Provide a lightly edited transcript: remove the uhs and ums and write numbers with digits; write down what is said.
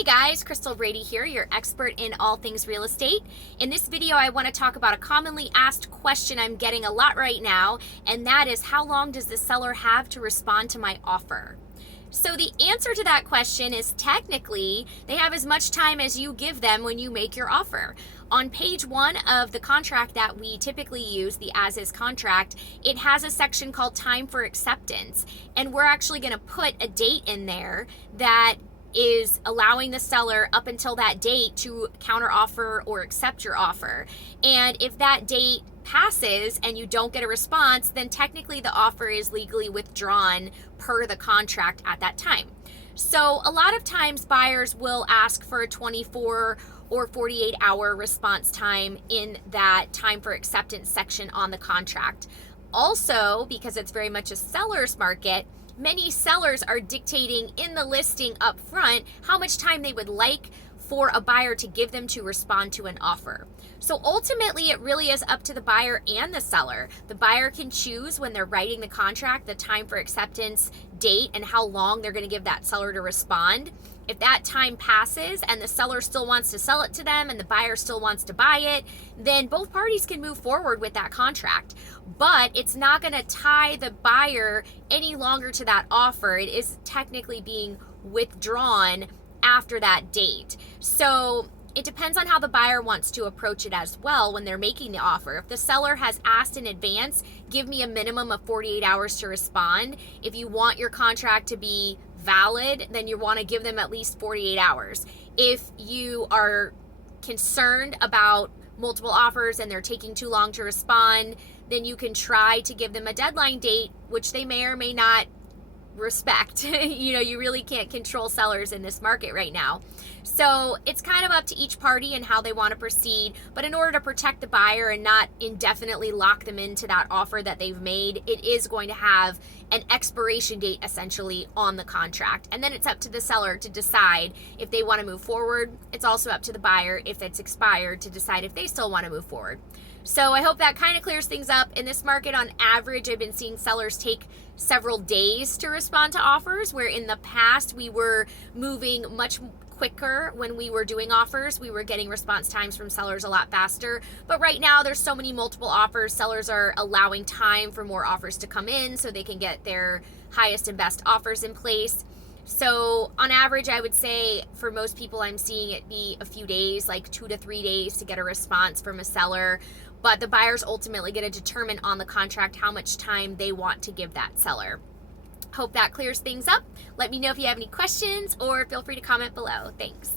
Hey guys, Crystal Brady here, your expert in all things real estate. In this video, I want to talk about a commonly asked question I'm getting a lot right now, and that is, how long does the seller have to respond to my offer? So the answer to that question is technically they have as much time as you give them when you make your offer. On page 1 of the contract that we typically use, the as-is contract, it has a section called time for acceptance, and we're actually going to put a date in there that is allowing the seller up until that date to counteroffer or accept your offer. And if that date passes and you don't get a response, then technically the offer is legally withdrawn per the contract at that time. So a lot of times buyers will ask for a 24 or 48 hour response time in that time for acceptance section on the contract. Also, because it's very much a seller's market, many sellers are dictating in the listing up front how much time they would like for a buyer to give them to respond to an offer. So ultimately, it really is up to the buyer and the seller. The buyer can choose when they're writing the contract, the time for acceptance date, and how long they're going to give that seller to respond. If that time passes and the seller still wants to sell it to them and the buyer still wants to buy it, then both parties can move forward with that contract. But it's not going to tie the buyer any longer to that offer. It is technically being withdrawn after that date. So it depends on how the buyer wants to approach it as well when they're making the offer. If the seller has asked in advance, give me a minimum of 48 hours to respond. If you want your contract to be valid, then you want to give them at least 48 hours. If you are concerned about multiple offers and they're taking too long to respond, then you can try to give them a deadline date, which they may or may not respect. You really can't control sellers in this market right now. So it's kind of up to each party and how they want to proceed. But in order to protect the buyer and not indefinitely lock them into that offer that they've made, it is going to have an expiration date essentially on the contract. And then it's up to the seller to decide if they want to move forward. It's also up to the buyer, if it's expired, to decide if they still want to move forward. So I hope that kind of clears things up. In this market, on average, I've been seeing sellers take several days to respond to offers, where in the past we were moving much quicker when we were doing offers. We were getting response times from sellers a lot faster. But right now there's so many multiple offers, sellers are allowing time for more offers to come in so they can get their highest and best offers in place. So on average, I would say for most people, I'm seeing it be a few days, like 2 to 3 days to get a response from a seller. But the buyer's ultimately going to determine on the contract how much time they want to give that seller. Hope that clears things up. Let me know if you have any questions or feel free to comment below. Thanks.